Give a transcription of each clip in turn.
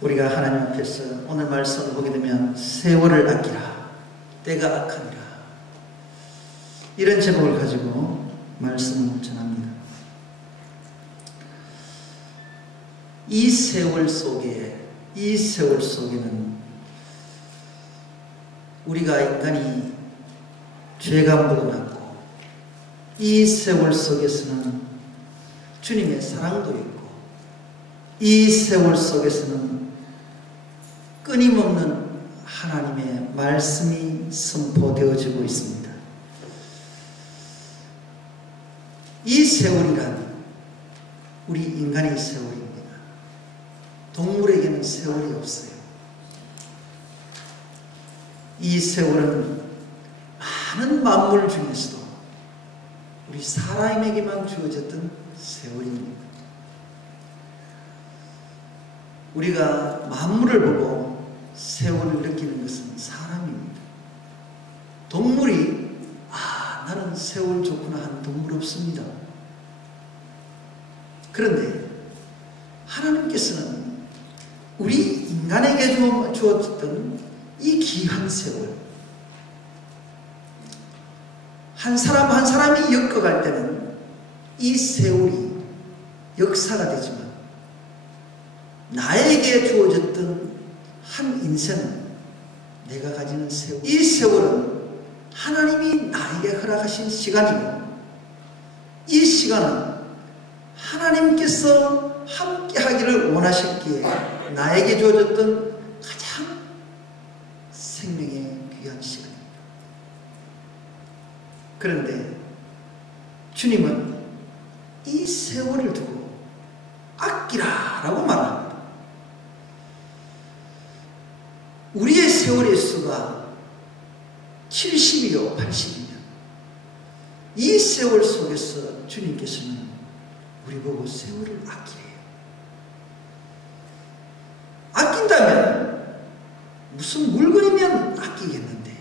우리가 하나님 앞에서 오늘 말씀을 보게 되면 세월을 아끼라, 때가 악하니라, 이런 제목을 가지고 말씀을 전합니다. 이 세월 속에는 우리가 인간이 죄가 묻어났고, 이 세월 속에서는 주님의 사랑도 있고, 이 세월 속에서는 끊임없는 하나님의 말씀이 선포되어지고 있습니다. 이 세월이란 우리 인간의 세월입니다. 동물에게는 세월이 없어요. 이 세월은 많은 만물 중에서도 우리 사람에게만 주어졌던 세월입니다. 우리가 만물을 보고 세월을 느끼는 것은 사람입니다. 동물이 나는 세월 좋구나 하는 동물 없습니다. 그런데 하나님께서는 우리 인간에게 주어졌던 이 귀한 세월, 한 사람 한 사람이 엮어갈 때는 이 세월이 역사가 되지만, 나에게 주어졌던 한 인생은, 내가 가지는 세월, 이 세월은 하나님이 나에게 허락하신 시간이고, 이 시간은 하나님께서 함께 하기를 원하셨기에 나에게 주어졌던 가장 생명의 귀한 시간입니다. 그런데 주님은 이 세월을 두고 아끼라 라고 말합니다. 우리의 세월의 수가 70이요 80이냐, 이 세월 속에서 주님께서는 우리 보고 세월을 아끼래요. 아낀다면 무슨 물건이면 아끼겠는데,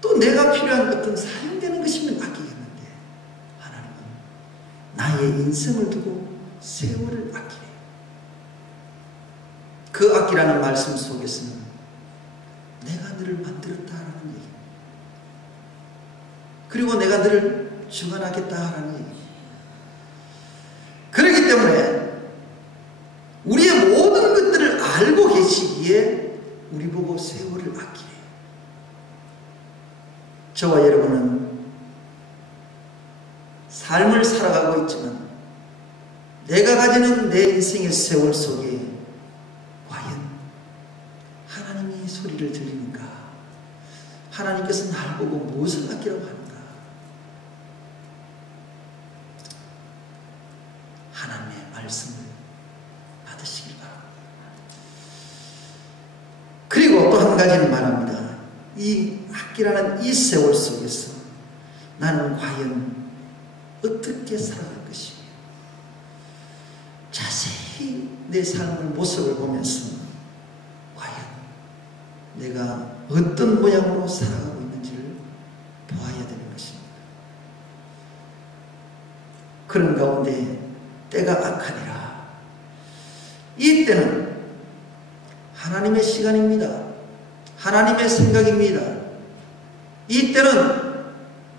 또 내가 필요한 어떤 사용되는 것이면 아끼겠는데, 하나님은 나의 인생을 두고 세월을 아끼래요. 그 아끼라는 말씀 속에서는 내가 너를 만들었다라는 얘기입니다. 그리고 내가 너를 주관하겠다라는 얘기입니다. 그렇기 때문에 우리의 모든 것들을 알고 계시기에 우리 보고 세월을 아끼래요. 저와 여러분은 삶을 살아가고 있지만, 내가 가지는 내 인생의 세월 속에 과연 하나님의 소리를 들리는가? 하나님께서 날 보고 무엇을 아끼라고 하는가? 하나님의 말씀을 받으시길 바랍니다. 그리고 또 한 가지는 말합니다. 이 아끼라는 이 세월 속에서 나는 과연 어떻게 살아갈 것이며, 자세히 내 삶의 모습을 보면서 과연 내가 어떤 모양으로 살아가고 있는지를 보아야 되는 것입니다. 그런 가운데 때가 악하니라, 이 때는 하나님의 시간입니다. 하나님의 생각입니다. 이 때는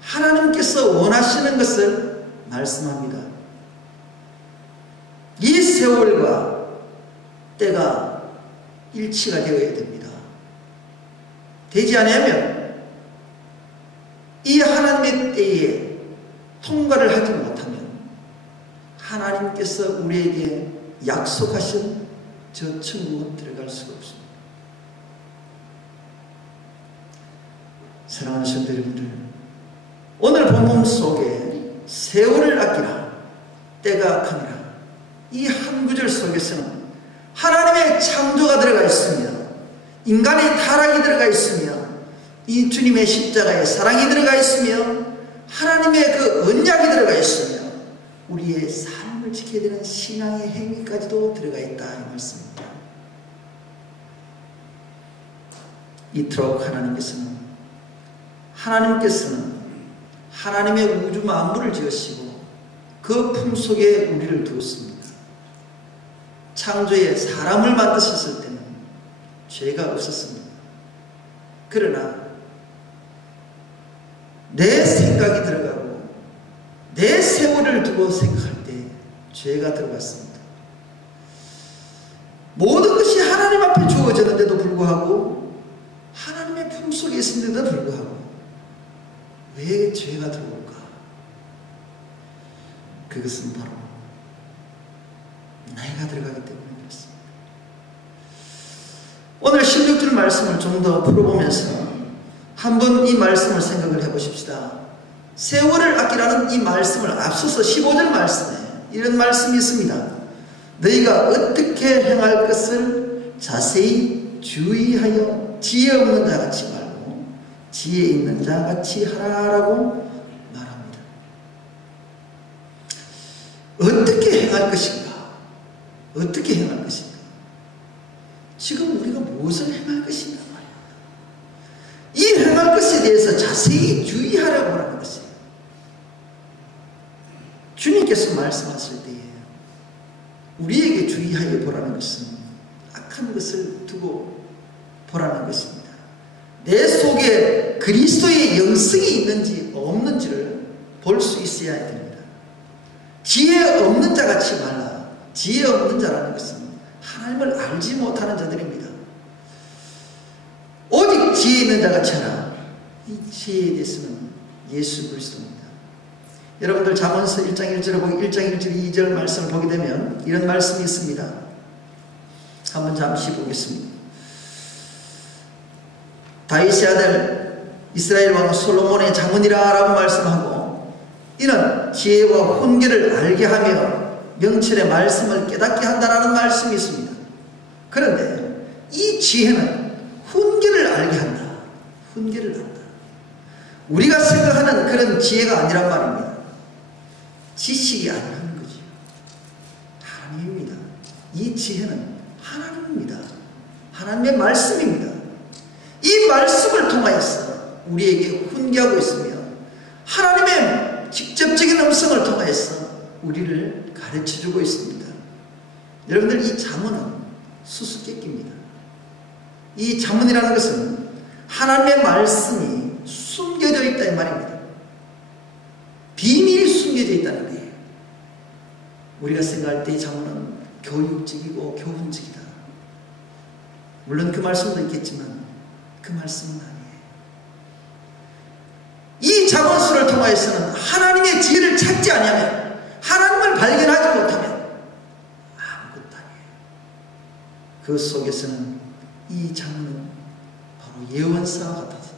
하나님께서 원하시는 것을 말씀합니다. 이 세월과 때가 일치가 되어야 됩니다. 되지 않으면 이 하나님의 때에 통과를 하지 못하면 하나님께서 우리에게 약속하신 저 천국은 들어갈 수가 없습니다. 사랑하는 성도 여러분들, 오늘 본문 속에 세월을 아끼라, 때가 악하니라, 이 한 구절 속에서는 하나님의 창조가 들어가 있으며, 인간의 타락이 들어가 있으며, 이 주님의 십자가의 사랑이 들어가 있으며, 하나님의 그 언약이 들어가 있으며, 우리의 삶을 지켜야 되는 신앙의 행위까지도 들어가 있다, 이 말씀입니다. 이토록 하나님께서는 하나님의 우주 만물을 지으시고 그 품속에 우리를 두었습니다. 창조에 사람을 만드셨을 때는 죄가 없었습니다. 그러나 내 생각이 들어가고 내 세월을 두고 생각할 때 죄가 들어갔습니다. 모든 것이 하나님 앞에 주어졌는데도 불구하고 하나님의 품속에 있는데도 불구하고 왜 죄가 들어올까? 그것은 바로 나이가 들어가기 때문에 그렇습니다. 오늘 16절 말씀을 좀 더 풀어보면서 한번 이 말씀을 생각을 해보십시다. 세월을 아끼라는 이 말씀을 앞서서 15절 말씀에 이런 말씀이 있습니다. 너희가 어떻게 행할 것을 자세히 주의하여 지혜 없는 자같이 말고 지혜 있는 자같이 하라라고 말합니다. 어떻게 행할 것인가? 어떻게 행할 것인가? 지금 우리가 무엇을 행할 것인가 말이야. 이 행할 것에 대해서 자세히 주의하라고 하는 것이에요. 주님께서 말씀하실 때에 우리에게 주의하여 보라는 것은 악한 것을 두고 보라는 것입니다. 내 속에 그리스도의 영성이 있는지 없는지를 볼 수 있어야 됩니다. 지혜 없는 자같이 말라. 지혜 없는 자라는 것은 하나님을 알지 못하는 자들입니다. 오직 지혜 있는 자같이 하라. 이 지혜에 대해서는 예수 그리스도입니다. 여러분들 잠언서 1장 1절을 보고 1장 1절 2절 말씀을 보게 되면 이런 말씀이 있습니다. 한번 잠시 보겠습니다. 다윗의 아들 이스라엘 왕 솔로몬의 잠언이라 라고 말씀하고 이는 지혜와 훈계를 알게 하며 명철의 말씀을 깨닫게 한다라는 말씀이 있습니다. 그런데 이 지혜는 훈계를 알게 한다. 훈계를 한다. 우리가 생각하는 그런 지혜가 아니란 말입니다. 지식이 아니라는 거죠. 하나님입니다. 이 지혜는 하나님입니다. 하나님의 말씀입니다. 이 말씀을 통하여서 우리에게 훈계하고 있으며 하나님의 직접적인 음성을 통하여서 우리를 가르쳐주고 있습니다. 여러분들 이 잠언은 수수께끼입니다. 이 잠언이라는 것은 하나님의 말씀이 숨겨져 있다 이 말입니다. 비밀이 숨겨져 있다는 거예요. 우리가 생각할 때 이 잠언은 교육적이고 교훈적이다. 물론 그 말씀도 있겠지만 그 말씀은 아니에요. 이 잠언서를 통하여서는 하나님의 지혜를 찾지 아니하면 하나님을 발견하지 못하면 아무것도 아니에요. 그 속에서는 이 잠언은 바로 예언서와 같아서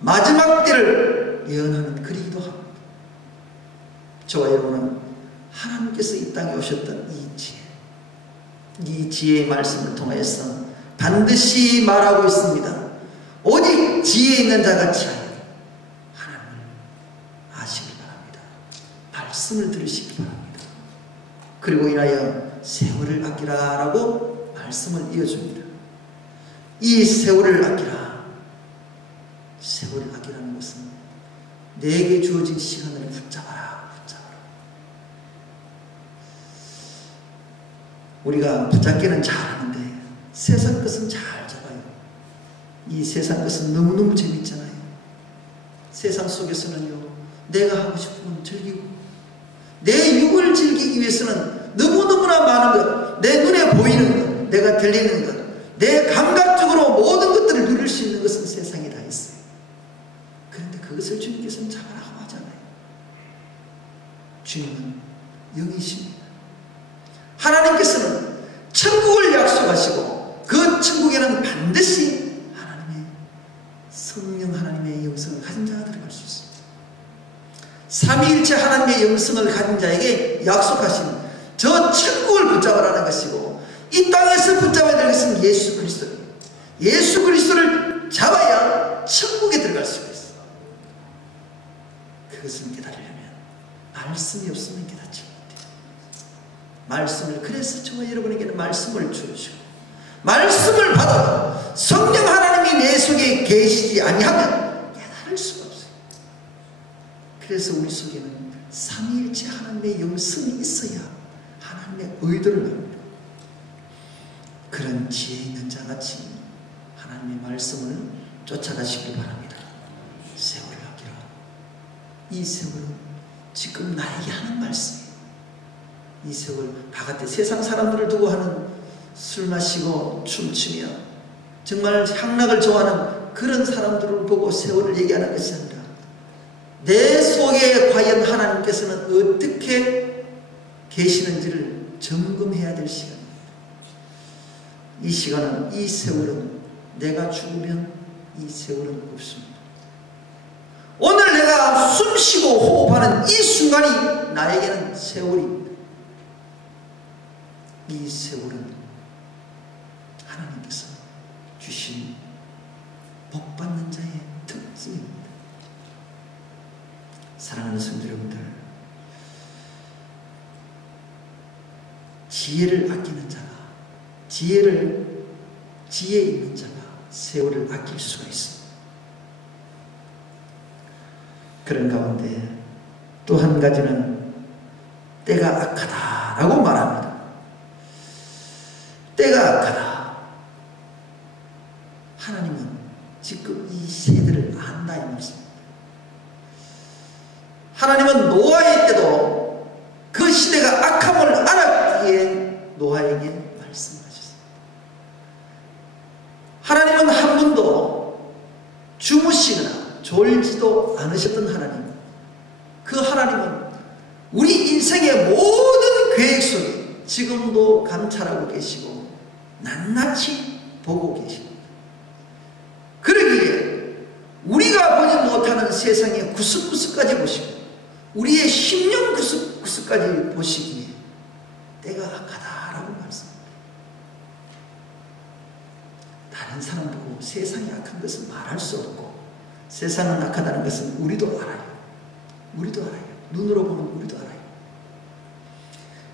마지막 때를 예언하는 글이기도 합니다. 저와 여러분은 하나님께서 이 땅에 오셨던 이 지혜의 말씀을 통하여서 반드시 말하고 있습니다. 오직 지혜 있는 자같이 하여 하나님을 아시기 바랍니다. 말씀을 들으시기 바랍니다. 그리고 인하여 세월을 아끼라 라고 말씀을 이어줍니다. 이 세월을 아끼라. 세월을 아끼라는 것은 내게 주어진 시간을 붙잡아라. 우리가 붙잡기는 잘하는데 세상 것은 잘 잡아요. 이 세상 것은 너무너무 재밌잖아요. 세상 속에서는요, 내가 하고 싶으면 즐기고 내 육을 즐기기 위해서는 너무너무나 많은 것, 내 눈에 보이는 것, 내가 들리는 것, 내 감각적으로 모든 것들을 누릴 수 있는 것은 세상에 다 있어요. 그런데 그것을 주님께서는 잡아라고 하잖아요. 주님은 영이십니다. 하나님께서는 천국을 약속하시고 그 천국에는 반드시 하나님의 성령 하나님의 영성을 가진 자가 들어갈 수 있습니다. 삼위일체 하나님의 영성을 가진 자에게 약속하신 저 천국을 붙잡으라는 것이고 이 땅에서 붙잡아야 될 것은 예수 그리스도입니다. 예수 그리스도를 잡아야 천국에 들어갈 수가 있어요. 그것을 깨달으려면 말씀이 없으면 깨닫지 못해요. 말씀을, 그래서 저와 여러분에게는 말씀을 주시고 말씀을 받아 성령 하나님이 내 속에 계시지 아니하면 깨달을 수가 없어요. 그래서 우리 속에는 삼위일체 하나님의 영성이 있어야 하나님의 의도를 합니다. 그런 지혜 있는 자같이 하나님의 말씀을 쫓아가시길 바랍니다. 세월을 아끼라. 이 세월은 지금 나에게 하는 말씀이에요. 이 세월 바깥에 세상 사람들을 두고 하는 술 마시고 춤추며 정말 향락을 좋아하는 그런 사람들을 보고 세월을 얘기하는 것이 아니라 내 속에 과연 하나님께서는 어떻게 계시는지를 점검해야 될 시간입니다. 이 시간은, 이 세월은 내가 죽으면 이 세월은 없습니다. 오늘 내가 숨쉬고 호흡하는 이 순간이 나에게는 세월입니다. 이 세월은 하나님께서 주신 복받는 자의 특징입니다. 사랑하는 성도 여러분들, 지혜를 아끼는 자가, 지혜 있는 자가 세월을 아낄 수가 있습니다. 그런 가운데 또 한 가지는 때가 악하다라고 말합니다. 때가 악하다. 하나님은 지금 이 세대를 안다 이 말씀입니다. 하나님은 노아의 때도 그 시대가 악함을 알았기에 노아에게 말씀하셨습니다. 하나님은 한 번도 주무시거나 졸지도 않으셨던 하나님, 그 하나님은 우리 인생의 모든 계획 속에 지금도 감찰하고 계시고 낱낱이 보고 계십니다. 그러기에 우리가 보지 못하는 세상의 구석구석까지 보시고 우리의 심령 구석구석까지 보시기에 때가 악하다라고 말씀합니다. 다른 사람 보고 세상이 악한 것은 말할 수 없고 세상은 악하다는 것은 우리도 알아요. 우리도 알아요. 눈으로 보면 우리도 알아요.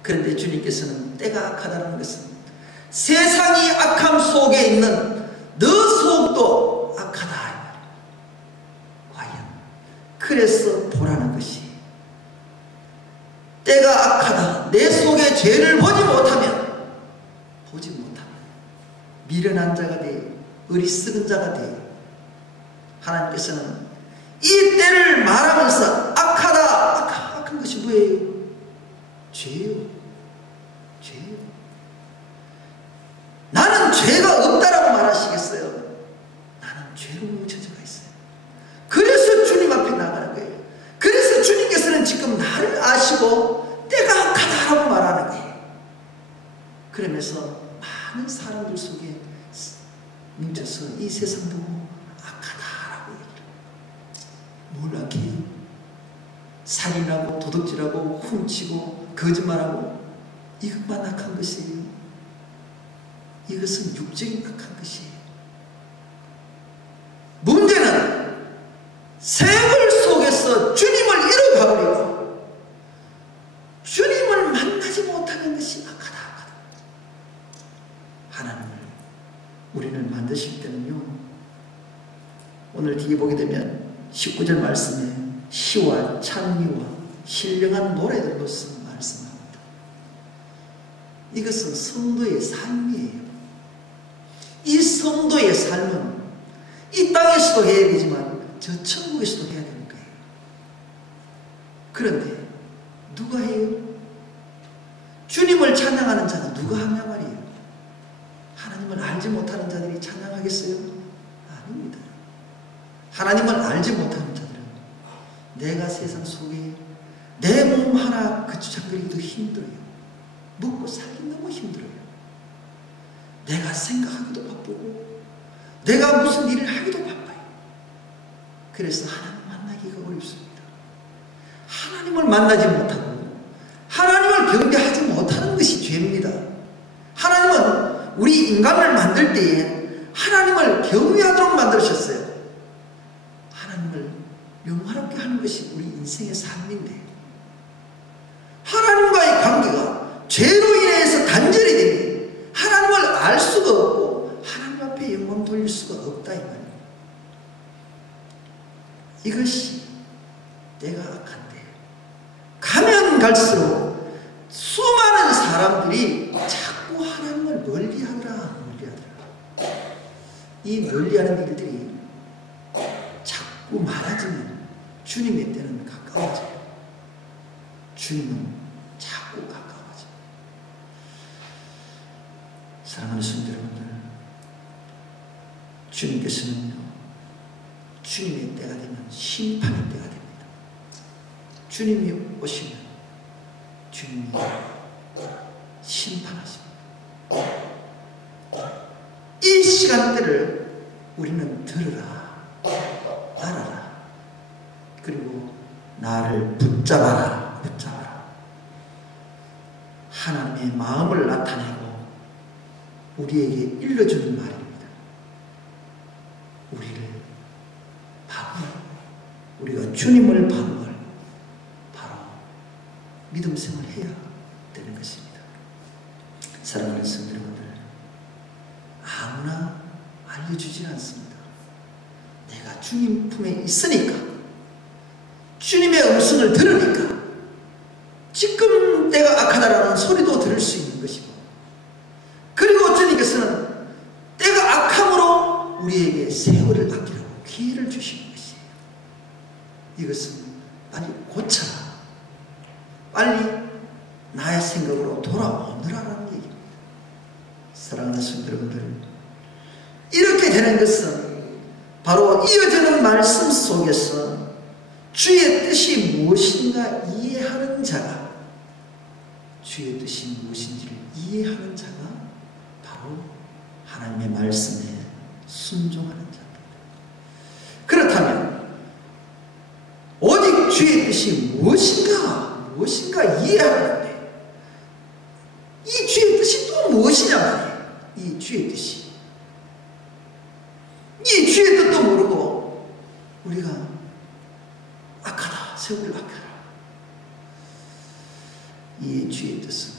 그런데 주님께서는 때가 악하다는 것은 세상이 악함 속에 있는 너 속도 악하다. 과연 그래서 보라는 것이 때가 악하다. 내 속에 죄를 보지 못하면 미련한 자가 되어 어리석은 자가 되어 하나님께서는 이 때를 말하면서 악한 것이 뭐예요? 죄요. 나는 죄가 없다라고 말하시겠어요? 나는 죄로 뭉쳐져가 있어요. 그래서 주님 앞에 나가는 거예요. 그래서 주님께서는 지금 나를 아시고 때가 악하다라고 말하는 거예요. 그러면서 많은 사람들 속에 뭉쳐서 이 세상 보고 악하다라고 얘기를 뭘 악해요? 살인하고 도둑질하고 훔치고 거짓말하고 이것만 악한 것이에요. 이것은 육적인 악한 것이에요. 문제는 세월 속에서 주님을 잃어가버리고 주님을 만나지 못하는 것이 악하다. 하나님을 우리를 만드실 때는요, 오늘 뒤에 보게 되면 19절 말씀에 시와 찬미와 신령한 노래들로서 말씀합니다. 이것은 성도의 삶이에요. 이 성도의 삶은 이 땅에서도 해야 되지만 저 천국에서도 해야 되는 거예요. 그런데 누가 해요? 주님을 찬양하는 자는 누가 하냐 말이에요. 하나님을 알지 못하는 자들이 찬양하겠어요? 아닙니다. 하나님을 알지 못하는 자들은 내가 세상 속에 내 몸 하나 그주장거리기도 힘들어요. 먹고 살기 너무 힘들어요. 내가 생각하기도 바쁘고 내가 무슨 일을 하기도 바빠요. 그래서 하나님 만나기가 어렵습니다. 하나님을 만나지 못하고 하나님을 경배하지 못하는 것이 죄입니다. 하나님은 우리 인간을 만들 때에 하나님을 경외하도록 만드셨어요. 하나님을 영화롭게 하는 것이 우리 인생의 삶인데 하나님과의 관계가 죄로 인해서 단절이 되니 하나님을 알 수가 없고 하나님 앞에 영광 돌릴 수가 없다 이 말이에요. 이것이 내가 악한데 가면 갈수록 수많은 사람들이 자꾸 하나님을 멀리하더라. 이 멀리하는 일들이 자꾸 많아지면 주님의 때는 가까워져요. 주님은 자꾸 가까워져요. 사랑하는 성도 여러분들, 주님께서는요, 주님의 때가 되면 심판의 때가 됩니다. 주님이 오시면 주님이 심판하십니다. 이 시간대를 우리는 들으라, 알아라, 그리고 나를 붙잡아라, 붙잡아라. 하나님의 마음을 나타내고 우리에게 일러주는 말입니다. 우리를 방어하고 우리가 주님을 방어할 바로 믿음 생활을 해야 되는 것입니다. 사랑하는 성도 여러분들, 아무나 알려주지 않습니다. 내가 주님 품에 있으니까, 주님의 음성을 들으니까 지금 내가 악하다라는 소리도 들을 수 있는 것이고, 그리고 주님께서는 때가 악함으로 우리에게 세월을 아끼라고 기회를 주시는 것이에요. 이것은 빨리 고쳐라, 빨리 나의 생각으로 돌아오느라라는 얘기입니다. 사랑하는 성도 여러분들, 이렇게 되는 것은 바로 이어지는 말씀 속에서 주의 뜻이 무엇인가 이해하는 자가, 주의 뜻이 무엇인지를 이해하는 자가 바로 하나님의 말씀에 순종하는 자입니다. 그렇다면 오직 주의 뜻이 무엇인가 이해하는데, 이 주의 뜻이 또 무엇이냐 말이에요. 이 주의 뜻이, 이 주의 뜻도 모르고 우리가 악하다, 세월을 아껴라. 이 주의 뜻은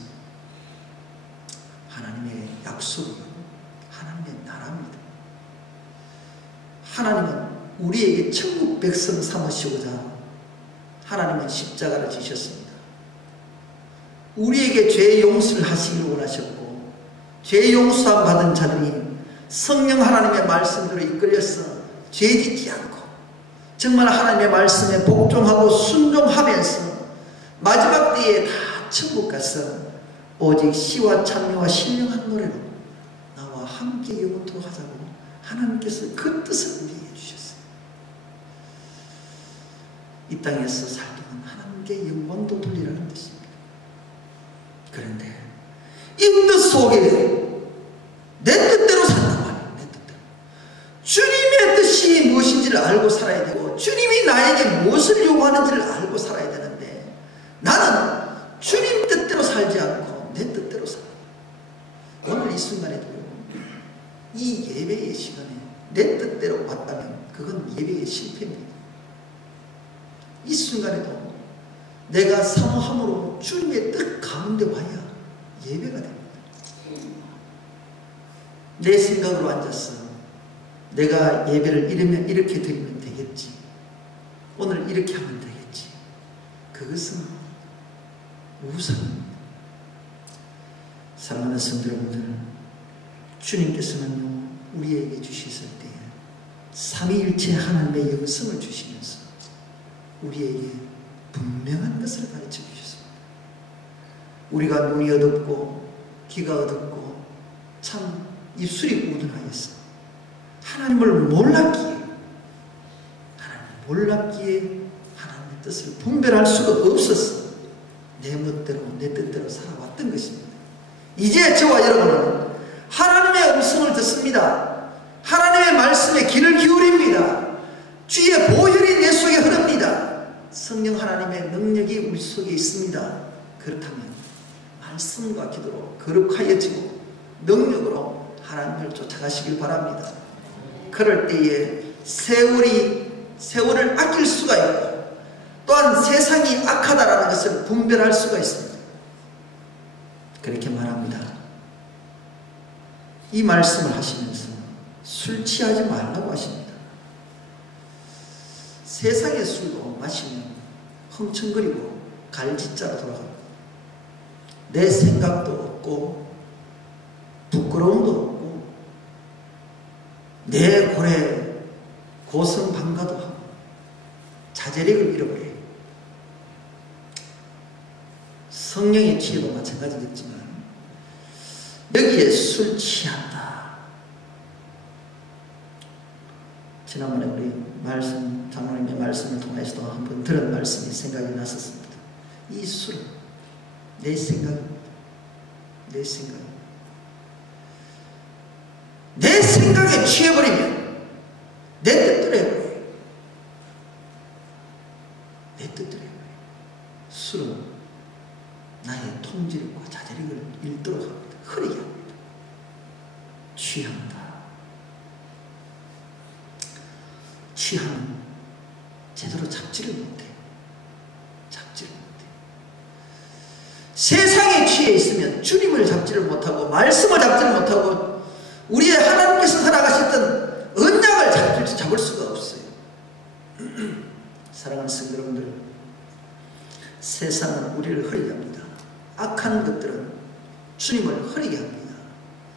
하나님의 약속이고 하나님의 나라입니다. 하나님은 우리에게 천국 백성 삼으시고자 하나님은 십자가를 지셨습니다. 우리에게 죄 용서를 하시기를 원하셨고, 죄 용서함 받은 자들이 성령 하나님의 말씀대로 이끌려서 죄 짓지 않고 정말 하나님의 말씀에 복종하고 순종하면서 마지막 때에 다 천국 가서 오직 시와 찬미와 신령한 노래로 나와 함께 영원토록 하자고 하나님께서 그 뜻을 우리에게 주셨어요. 이 땅에서 살 동안 하나님께 영광도 돌리라는 뜻입니다. 그런데 이 뜻 속에 내 뜻대로 산단 말이에요. 내 뜻대로. 주님의 뜻이 무엇인지를 알고 살아야 되고, 주님이 나에게 무엇을 요구하는지를 알고 살아야 되는데, 나는 주님 뜻대로 살지 않고 내 뜻대로 살아요. 오늘 이 순간에도 이 예배의 시간에 내 뜻대로 왔다면 그건 예배의 실패입니다. 이 순간에도 내가 사모함으로 주님의 뜻 가운데 와야 예배가 됩니다. 내 생각으로 앉아서 내가 예배를 이렇게 드리면 되겠지, 오늘 이렇게 하면 되겠지, 그것은 우상입니다. 사랑하는 성도 여러분들, 주님께서는요, 우리에게 주셨을 때 삼위일체 하나님의 영성을 주시면서 우리에게 분명한 것을 가르쳐 주셨습니다. 우리가 눈이 어둡고 귀가 어둡고 참 입술이 우둔하였어 하나님을 몰랐기에 하나님의 뜻을 분별할 수가 없었어. 내 멋대로 내 뜻대로 살아왔던 것입니다. 이제 저와 여러분은 하나님의 음성을 듣습니다. 하나님의 말씀에 귀를 기울입니다. 주의 보혈이 내 속에 흐릅니다. 성령 하나님의 능력이 우리 속에 있습니다. 그렇다면 말씀과 기도로 거룩하여지고 능력으로 하나님을 쫓아가시길 바랍니다. 그럴 때에 세월을 아낄 수가 있고, 또한 세상이 악하다라는 것을 분별할 수가 있습니다. 그렇게 말합니다. 이 말씀을 하시면서 술 취하지 말라고 하십니다. 세상의 술도 마시면 흥청거리고 갈짓자로 돌아갑니다. 내 생각도 없고 부끄러움도 없고 내 골에 고성방가도 하고 자제력을 잃어버려요. 성령의 취해도 마찬가지겠지만 여기에 술 취한다. 지난번에 우리 장로님의 말씀을 통해서도 한번 들은 말씀이 생각이 났었습니다. 이 술은 내 생각입니다. 내 생각입니다. 내 생각에 취해버리면 내 뜻대로 해버려요. 내 뜻대로 해버려요. 술은 나의 통제력과 자제력을 잃도록 합니다. 흐리게 합니다. 취한다. 취하면 제대로 잡지를 못해. 잡지를 못해. 세상에 취해 있으면 주님을 잡지를 못하고 말씀을 잡지를 못하고 우리의 하나님께서 살아가셨던 언약을 잡을 수가 없어요. 사랑하는 성도 여러분들, 세상은 우리를 흐리게 합니다. 악한 것들은 주님을 흐리게 합니다.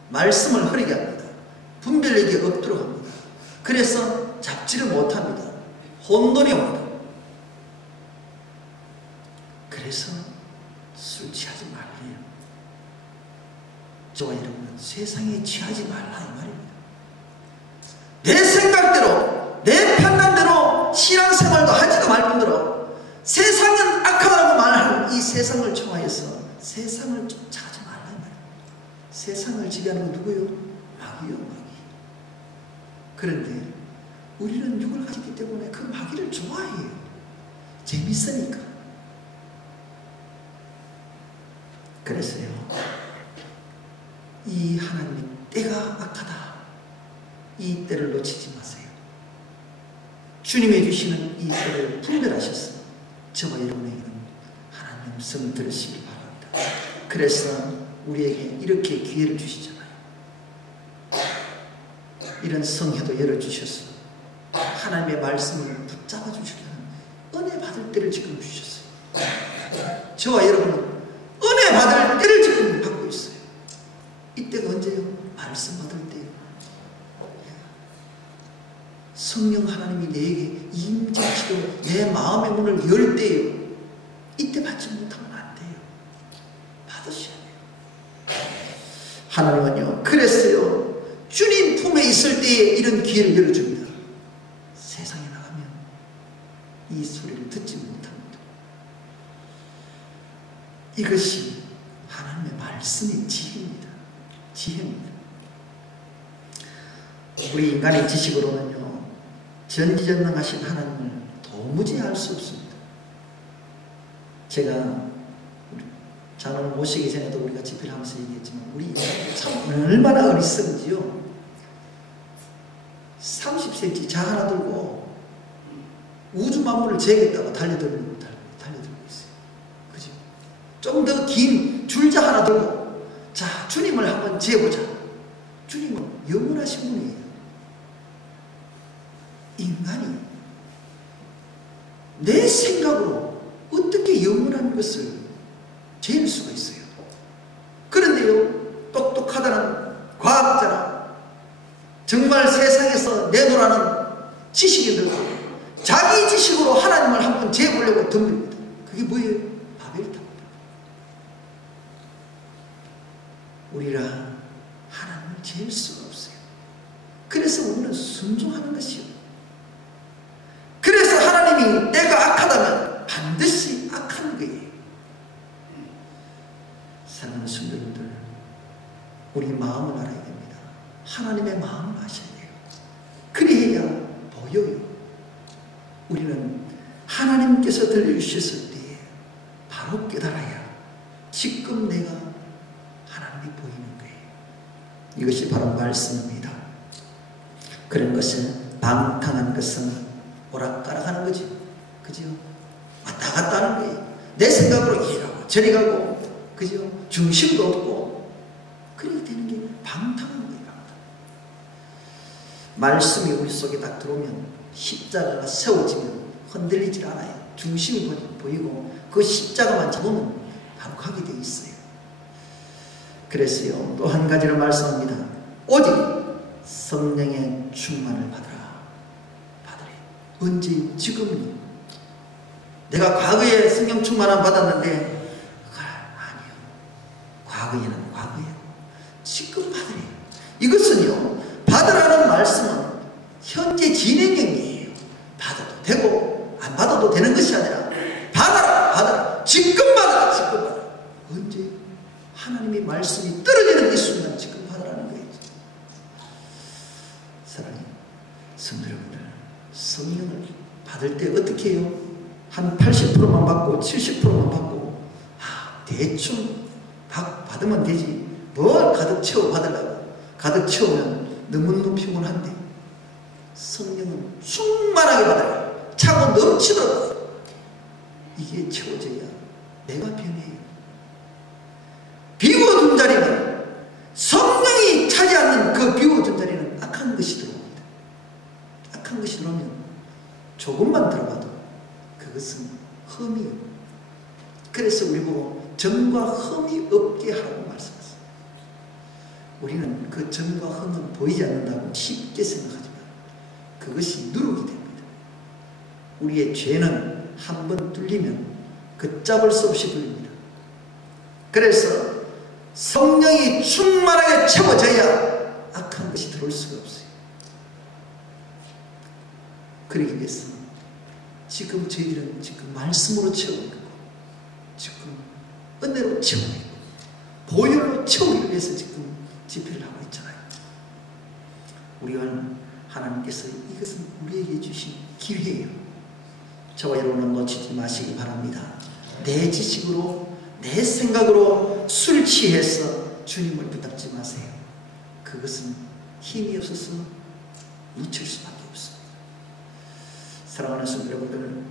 말씀을 흐리게 합니다. 분별력이 없도록 합니다. 그래서 잡지를 못합니다. 혼돈이 옵니다. 그래서 술 취하지 말래요. 저와 여러분은 세상에 취하지 말라 이 말입니다. 내 생각대로 내 판단대로 신앙생활도 하지도 말 뿐더러 세상은 악하다고 말하는 이 세상을 좋아해서 세상을 쫓아가지 말라 이 말입니다. 세상을 지배하는 건 누구요? 마귀요, 마귀. 그런데 우리는 육을 가졌기 때문에 그 마귀를 좋아해요. 재밌으니까. 그래서요, 이 하나님의 때가 악하다. 이 때를 놓치지 마세요. 주님이 주시는 이 때를 분별하셔서 저와 여러분에게는 하나님 성 들으시기 바랍니다. 그래서 우리에게 이렇게 기회를 주시잖아요. 이런 성회도 열어주셔서 하나님의 말씀을 붙잡아 주시려는 은혜 받을 때를 지금 주셨어요. 저와 여러분은 은혜 받을 때를 지금 받고 있어요. 이때가 언제요? 말씀 받을 때요. 성령 하나님이 내게 임재하시도록 내 마음의 문을 열 때요. 이때 받지 못하면 안 돼요. 받으셔야 돼요. 하나님은요, 그랬어요. 주님 품에 있을 때에 이런 기회를 열어줍니다. 세상에 나가면 이 소리를 듣지 못합니다. 이것이 하나님의 말씀의 지혜입니다. 지혜입니다. 우리 인간의 지식으로는요, 전지전능하신 하나님을 도무지 알 수 없습니다. 제가 장로를 모시기 전에도 우리가 집회를 하면서 얘기했지만 우리 인간이 참 얼마나 어리석은지요. 30cm 자 하나 들고 우주 만물을 재겠다고 달려들고 있어요. 그죠? 좀 더 긴 줄자 하나 들고 자, 주님을 한번 재보자. 주님은 영원하신 분이에요. 인간이 내 생각으로 어떻게 영원한 것을 재일 수가 있어요. 그런데요, 똑똑하다는 과학자나 정말 세상에서 내놓으라는 지식인들도 자기 지식으로 하나님을 한번 재보려고 덤빕니다. 그게 뭐예요? 바벨탑. 우리라 하나님을 재일 수가 없어요. 그래서 우리는 순종하는 것이요. 그래서 하나님이 때가 악하다면 반드시 악한 거예요. 사랑하는 성도님들, 우리 마음을 알아야 됩니다. 하나님의 마음을 아셔야 돼요. 그래야 보여요. 우리는 하나님께서 들려주셨을 때에 바로 깨달아야 지금 내가 하나님이 보이는 거예요. 이것이 바로 말씀입니다. 그런 것은 방탕한 것은 오락가락하는 거죠. 그죠? 왔다 갔다 하는 거예요. 내 생각으로 이리 가고 저리 가고, 그죠? 중심도 없고, 그렇게 되는 게 방탕한 거예요. 말씀이 우리 속에 딱 들어오면 십자가가 세워지면 흔들리질 않아요. 중심이 보이고 그 십자가만 잡으면 바로 가게 돼 있어요. 그래서요, 또 한 가지를 말씀합니다. 오직 성령의 충만을 받으라. 언제? 지금은요. 내가 과거에 성령 충만함 받았는데 아니요. 과거에는 과거예요. 지금 받으래요. 이것은요, 받으라는 말씀은 현재 진행형이에요. 받아도 되고 안 받아도 되는 것이 아니라 받아라. 지금 받아라. 지금 받아라. 언제? 하나님의 말씀이 떨어지는 이 순간 지금 받으라는 거예요. 사랑해요 성도 여러분들, 성령을 받을 때 어떻게 해요? 한 80%만 받고 70%만 받고 대충 받으면 되지 뭘 가득 채워 받으려고. 가득 채우면 너무너무 피곤한데 성령은 충만하게 받아요. 차고 넘치도록 이게 채워져야 내가 변해요. 비워둔 자리는, 성령이 차지 않는 그 비워둔 자리는 악한 것이 들어옵니다. 악한 것이 들어오면 조금만 들어가도 그것은 흠이에요. 그래서 우리 보고 정과 흠이 없게 하라고 말씀했어요. 우리는 그 정과 흠은 보이지 않는다고 쉽게 생각하지만 그것이 누룩이 됩니다. 우리의 죄는 한 번 뚫리면 걷잡을 수 없이 뚫립니다. 그래서 성령이 충만하게 채워져야 악한 것이 들어올 수가 없어요. 그러기 위해서 지금 저희들은 지금 말씀으로 채우고 있고, 지금 은혜로 채우고 있고, 보혈로 채우기 위해서 지금 집회를 하고 있잖아요. 우리가 하나님께서 이것은 우리에게 주신 기회예요. 저와 여러분은 놓치지 마시기 바랍니다. 내 지식으로, 내 생각으로 술 취해서 주님을 붙잡지 마세요. 그것은 힘이 없어서 놓칠 수밖에 없습니다. 사랑하는 성도 여러분들,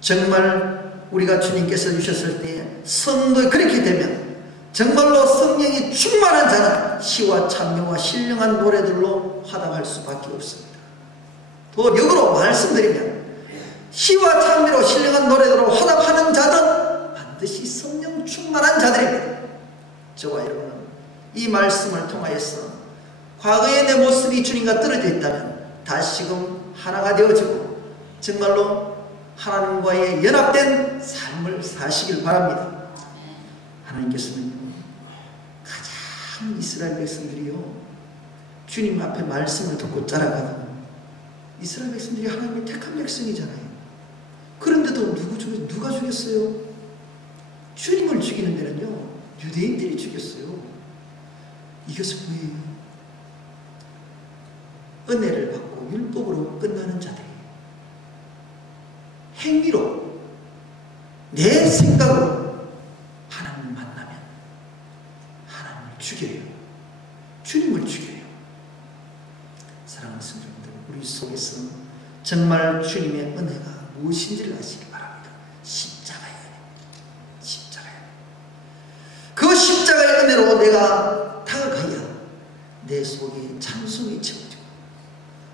정말 우리가 주님께서 주셨을 때 성도 그렇게 되면 정말로 성령이 충만한 자는 시와 찬미와 신령한 노래들로 화답할 수밖에 없습니다. 더 역으로 말씀드리면 시와 찬미로 신령한 노래들로 화답하는 자는 반드시 성령 충만한 자들입니다. 저와 여러분은 이 말씀을 통하여서 과거의 내 모습이 주님과 떨어져 있다면 다시금 하나가 되어지고 정말로 하나님과의 연합된 삶을 사시길 바랍니다. 하나님께서는 가장 이스라엘 백성들이요, 주님 앞에 말씀을 듣고 자라가고, 이스라엘 백성들이 하나님의 택한 백성이잖아요. 그런데도 누가 죽였어요? 주님을 죽이는 데는요, 유대인들이 죽였어요. 이것은 뭐예요? 은혜를 받고 율법으로 끝나는 자들이에요. 행위로, 내 생각으로 하나님을 만나면 하나님을 죽여요. 주님을 죽여요. 사랑하는 성도님들, 우리 속에서 정말 주님의 은혜가 무엇인지를 아시기 바랍니다. 십자가의 은혜. 십자가의 은혜. 그 십자가의 은혜로 내가 다가가야 내 속에 찬송이 채워지고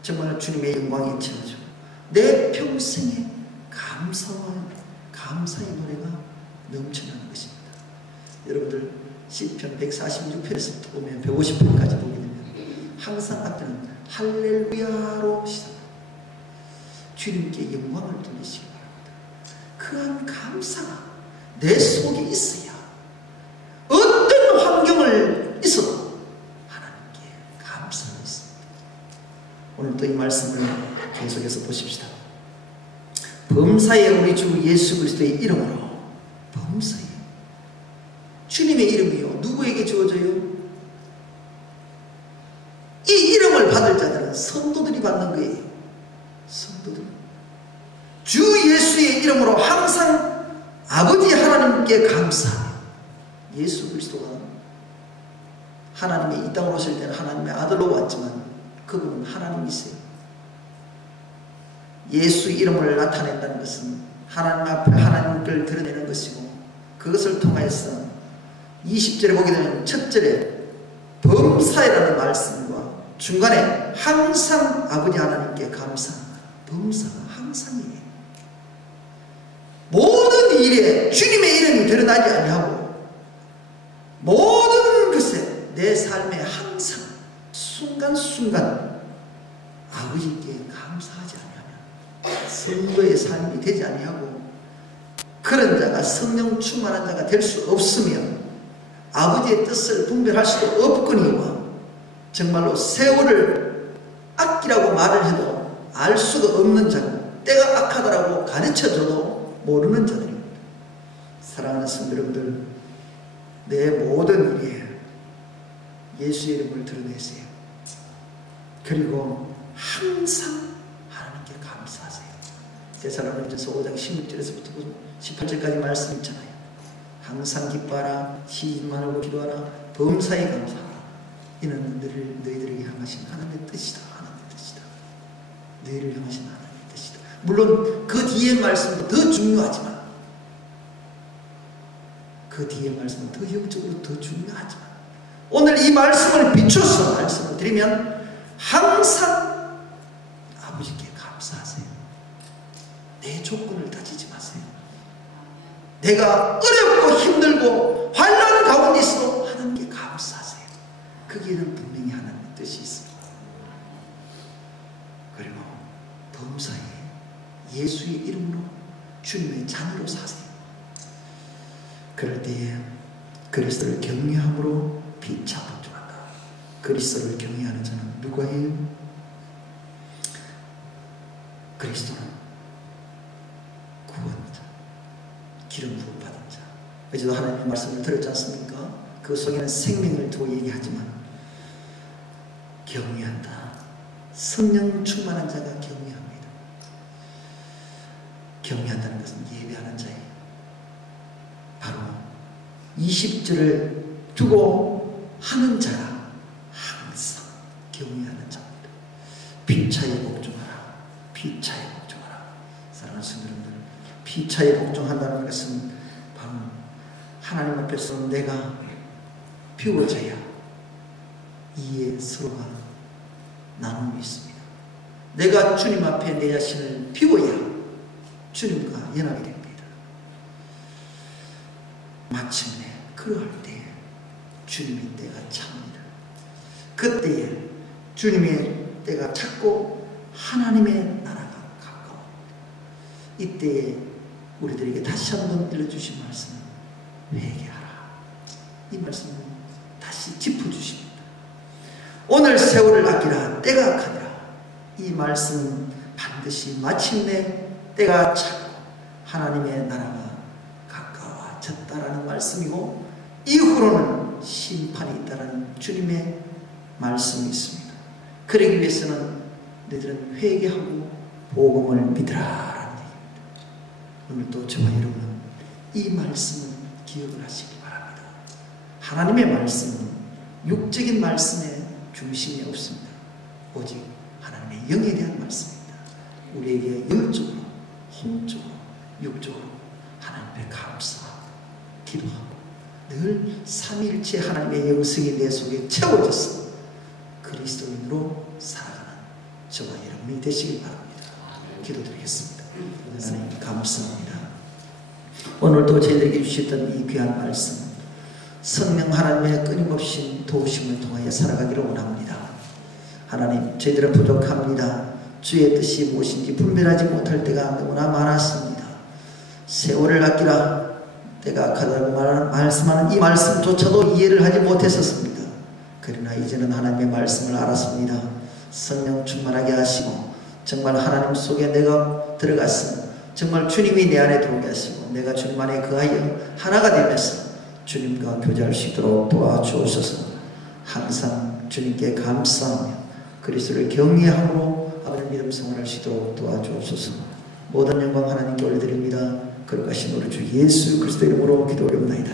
정말 주님의 영광이 채워지고 내 평생에 감사의 노래가 넘쳐나는 것입니다. 여러분들 시편 146편에서부터 보면 150편까지 보게 되면 항상 앞에는 할렐루야로 시작합니다. 주님께 영광을 돌리시기 바랍니다. 그한 감사가 내 속에 있어야 어떤 환경을 있어도 하나님께 감사가 있습니다. 오늘 또 이 말씀을 계속해서 보십시다. 범사에 우리 주 예수 그리스도의 이름으로, 범사에 주님의 이름이요, 누구에게 주어져요? 이 이름을 받을 자들은 성도들이 받는 거예요. 성도들. 주 예수의 이름으로 항상 아버지 하나님께 감사하며, 예수 그리스도가 하나님이 이 땅으로 오실 때는 하나님의 아들로 왔지만 그분은 하나님이세요. 예수 이름을 나타낸다는 것은 하나님 앞에 하나님을 드러내는 것이고, 그것을 통해서 20절에 보게 되면 첫 절에 범사이라는 말씀과 중간에 항상 아버지 하나님께 감사한다. 범사가 항상이에요. 모든 일에 주님의 이름이 드러나지 아니하고 모든 것에 내 삶에 항상 순간순간 아버지께 감사하지 아니하면 성도의 삶이 되지 아니하고, 그런 자가 성령 충만한 자가 될 수 없으면 아버지의 뜻을 분별할 수도 없거니와, 정말로 세월을 아끼라고 말을 해도 알 수가 없는 자고, 때가 악하다라고 가르쳐줘도 모르는 자들입니다. 사랑하는 성도 여러분들, 내 모든 일에 예수의 이름을 드러내세요. 그리고 항상 하나님께 감사하세요. 데살로니가전서 5장 16절에서부터 18절까지 말씀 있잖아요. 항상 기뻐하라, 쉬지 말고 기도하라, 범사에 감사하라. 이는 너희들에게 향하신 하나님의 뜻이다. 하나님의 뜻이다. 너희를 향하신 하나님의 뜻이다. 물론 그 뒤의 말씀도 더 중요하지만, 그 뒤의 말씀은 더 영적으로 더 중요하지만, 오늘 이 말씀을 비춰서 말씀을 드리면 항상 아버지께 감사하세요. 내 조건을 따지지 마세요. 내가 어렵고 힘들고 환난 가운데 있어도 하나님께 감사하세요. 거기에는 분명히 하나님의 뜻이 있습니다. 그리고 범사에 예수의 이름으로 주님의 자녀로 사세요. 그럴 때에 그리스도를 경외함으로 피차 복종한다. 그리스도를 경외하는 자는 누구예요? 그리스도는 구원자, 기름 부음 받은 자. 어제도 하나님의 말씀을 들었지 않습니까? 그 속에는 생명을 두고 얘기하지만 경외한다. 성령 충만한 자가 경외합니다. 경외한다는 것은 예배하는 자예요. 바로 20절을 두고 하는 자가 항상 경외하는 자입니다. 피차에 복종하라. 피차에 복종하라. 사랑하는 성도님들, 피차에 복종한다는 것은 바로 하나님 앞에서 내가 비워져야 이에 서로가 나눔이 있습니다. 내가 주님 앞에 내 자신을 비워야 주님과 연합이 됩니다. 마침내 그러할 때에 주님의 때가 찹니다. 그때에 주님의 때가 찼고 하나님의 나라가 가까워옵니다. 이때에 우리들에게 다시 한번 들려주신 말씀은 회개하라. 이 말씀을 다시 짚어주십니다. 오늘 세월을 아끼라, 때가 악하니라. 이 말씀은 반드시 마침내 때가 찼고 하나님의 나라가 가까워졌다라는 말씀이고, 이후로는 심판이 있다라는 주님의 말씀이 있습니다. 그러기 위해서는 너희들은 회개하고 복음을 믿으라라는 얘기입니다. 오늘도 저와 여러분은 이 말씀을 기억을 하시기 바랍니다. 하나님의 말씀은 육적인 말씀에 중심이 없습니다. 오직 하나님의 영에 대한 말씀입니다. 우리에게 영적으로, 혼적으로, 육적으로 하나님 앞에 감사하고 기도하고 늘 삼위일체 하나님의 영성이 내 속에 채워져서 그리스도인으로 살아가는 저와 여러분이 되시길 바랍니다. 기도드리겠습니다. 하나님 감사합니다. 오늘도 저희들에게 주셨던 이 귀한 말씀, 성령 하나님의 끊임없이 도우심을 통하여 살아가기를 원합니다. 하나님, 저희들은 부족합니다. 주의 뜻이 무엇인지 분별하지 못할 때가 너무나 많았습니다. 세월을 아끼라, 때가 악하다고 말씀하는 이 말씀조차도 이해를 하지 못했었습니다. 그러나 이제는 하나님의 말씀을 알았습니다. 성령 충만하게 하시고 정말 하나님 속에 내가 들어갔으면 정말 주님이 내 안에 들어오게 하시고 내가 주님 안에 거하여 하나가 되면서 주님과 교제할 수 있도록 도와주옵소서. 항상 주님께 감사하며 그리스도를 경외함으로 아버지 믿음 생활할 수 있도록 도와주옵소서. 모든 영광 하나님께 올려드립니다. 거룩하신 우리 주 예수 그리스도 이름으로 기도드립니다.